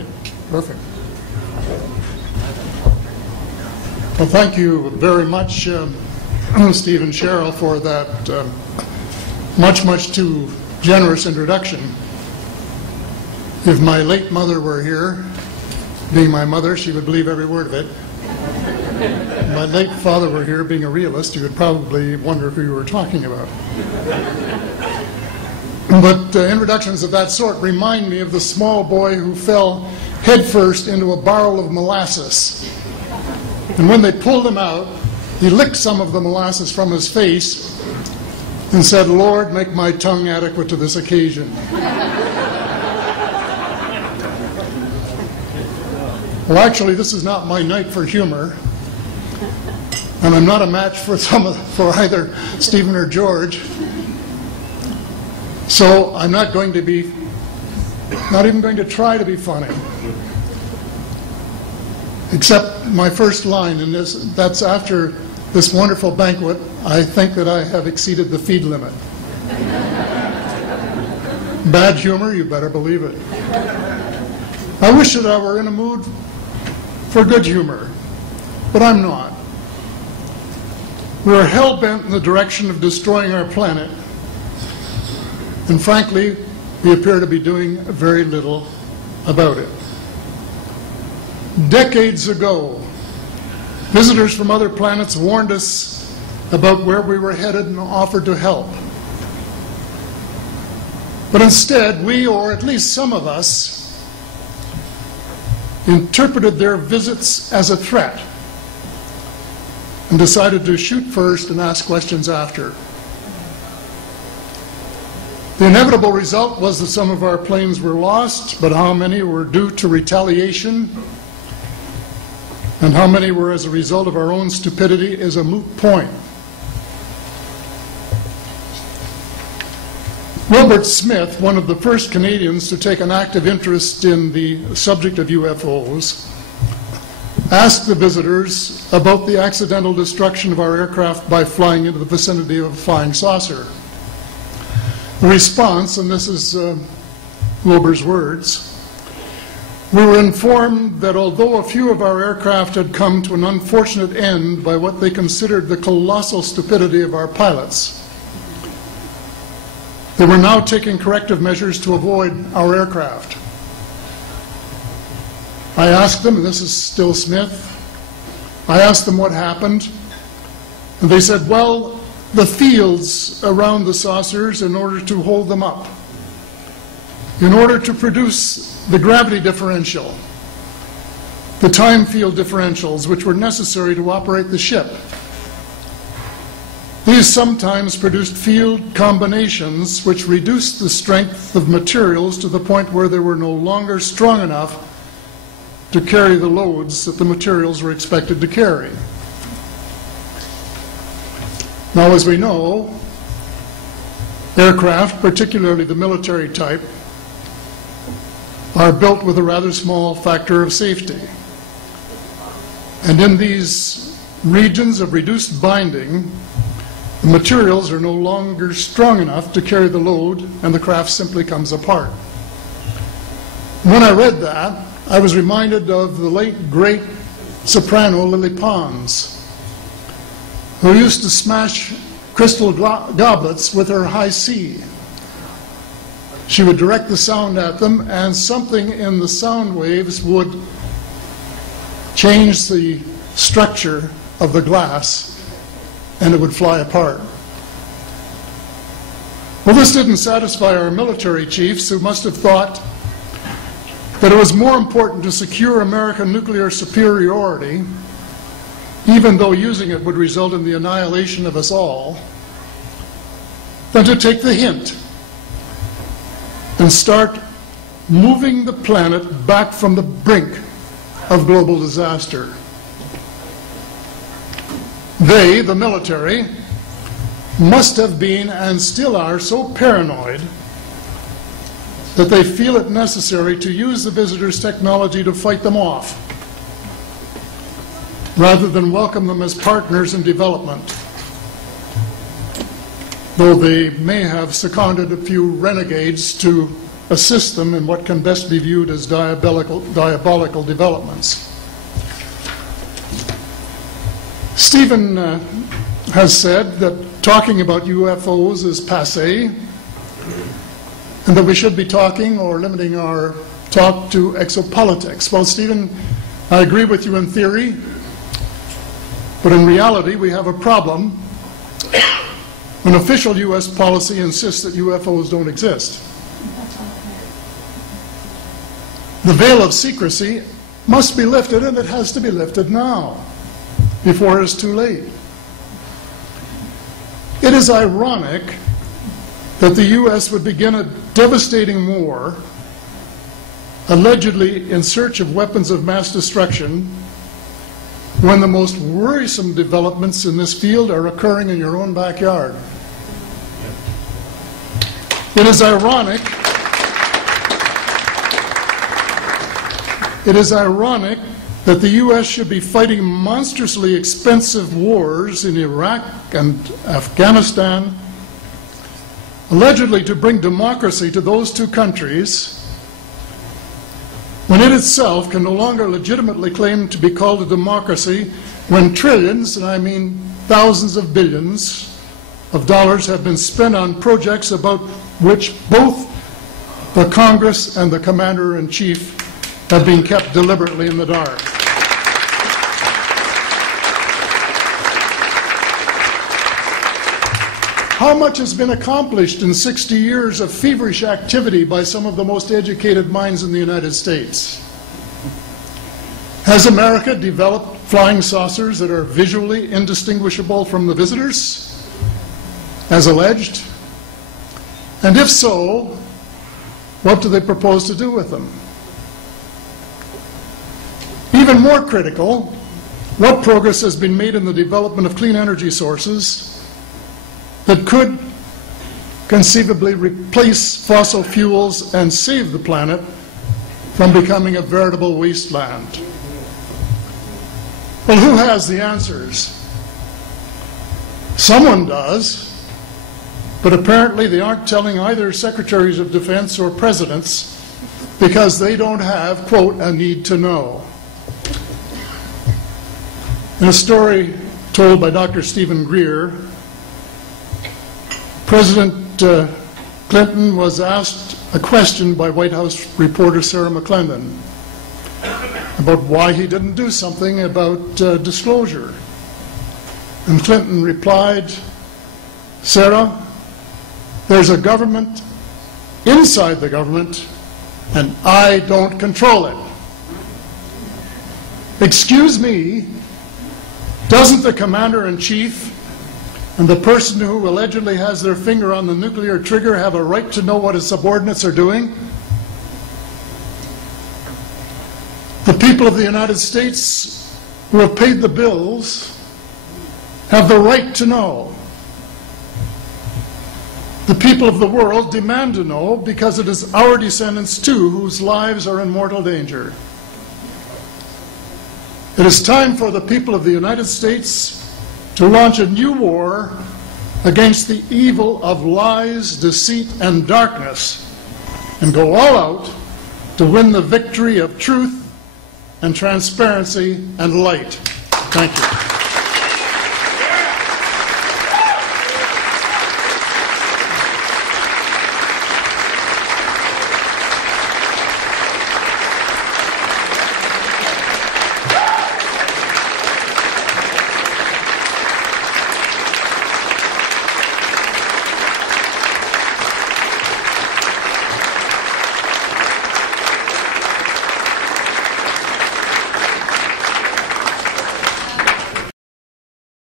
right. Perfect. Well, thank you very much, Steve and Cheryl, for that much too generous introduction. If my late mother were here, being my mother, she would believe every word of it. If my late father were here, being a realist, you would probably wonder who you were talking about. But introductions of that sort remind me of the small boy who fell headfirst into a barrel of molasses. And when they pulled him out, he licked some of the molasses from his face and said, "Lord, make my tongue adequate to this occasion." Well, actually, this is not my night for humor, and I'm not a match for either Stephen or George. So I'm not even going to try to be funny. Except my first line, and that's after this wonderful banquet, I think that I have exceeded the feed limit. Bad humor, you better believe it. I wish that I were in a mood for good humor, but I'm not. We are hell-bent in the direction of destroying our planet, and frankly, we appear to be doing very little about it. Decades ago, visitors from other planets warned us about where we were headed and offered to help. But instead, we, or at least some of us, interpreted their visits as a threat and decided to shoot first and ask questions after. The inevitable result was that some of our planes were lost, but how many were due to retaliation and how many were as a result of our own stupidity is a moot point. Wilbert Smith, one of the first Canadians to take an active interest in the subject of UFOs, asked the visitors about the accidental destruction of our aircraft by flying into the vicinity of a flying saucer. The response, and this is Wilbur's words, "We were informed that although a few of our aircraft had come to an unfortunate end by what they considered the colossal stupidity of our pilots, they were now taking corrective measures to avoid our aircraft." I asked them, and this is still Smith, I asked them what happened, and they said, "Well, the fields around the saucers, in order to hold them up, in order to produce the gravity differential, the time field differentials which were necessary to operate the ship, these sometimes produced field combinations which reduced the strength of materials to the point where they were no longer strong enough to carry the loads that the materials were expected to carry." Now, as we know, aircraft, particularly the military type, are built with a rather small factor of safety. And in these regions of reduced binding, the materials are no longer strong enough to carry the load, and the craft simply comes apart. When I read that, I was reminded of the late, great soprano Lily Pons, who used to smash crystal goblets with her high C. She would direct the sound at them, and something in the sound waves would change the structure of the glass, and it would fly apart. Well, this didn't satisfy our military chiefs, who must have thought that it was more important to secure American nuclear superiority, even though using it would result in the annihilation of us all, than to take the hint and start moving the planet back from the brink of global disaster. They, the military, must have been and still are so paranoid that they feel it necessary to use the visitors' technology to fight them off, rather than welcome them as partners in development, though they may have seconded a few renegades to assist them in what can best be viewed as diabolical developments. Stephen has said that talking about UFOs is passé, and that we should be talking or limiting our talk to exopolitics. Well, Stephen, I agree with you in theory, but in reality we have a problem when official U.S. policy insists that UFOs don't exist. The veil of secrecy must be lifted, and it has to be lifted now, before it's too late. It is ironic that the U.S. would begin a devastating war, allegedly in search of weapons of mass destruction, when the most worrisome developments in this field are occurring in your own backyard. It is ironic that the U.S. should be fighting monstrously expensive wars in Iraq and Afghanistan, allegedly to bring democracy to those two countries, when it itself can no longer legitimately claim to be called a democracy, when trillions, and I mean thousands of billions of dollars, have been spent on projects about which both the Congress and the Commander-in-Chief have been kept deliberately in the dark. How much has been accomplished in 60 years of feverish activity by some of the most educated minds in the United States? Has America developed flying saucers that are visually indistinguishable from the visitors, as alleged? And if so, what do they propose to do with them? Even more critical, what progress has been made in the development of clean energy sources that could conceivably replace fossil fuels and save the planet from becoming a veritable wasteland? Well, who has the answers? Someone does, but apparently they aren't telling either secretaries of defense or presidents because they don't have, quote, a need to know. In a story told by Dr. Stephen Greer, President Clinton was asked a question by White House reporter Sarah McClendon about why he didn't do something about disclosure. And Clinton replied, "Sarah, there's a government inside the government, and I don't control it." Excuse me, doesn't the Commander-in-Chief and the person who allegedly has their finger on the nuclear trigger have a right to know what his subordinates are doing? The people of the United States who have paid the bills have the right to know. The people of the world demand to know because it is our descendants too whose lives are in mortal danger. It is time for the people of the United States to launch a new war against the evil of lies, deceit, and darkness, and go all out to win the victory of truth and transparency and light. Thank you.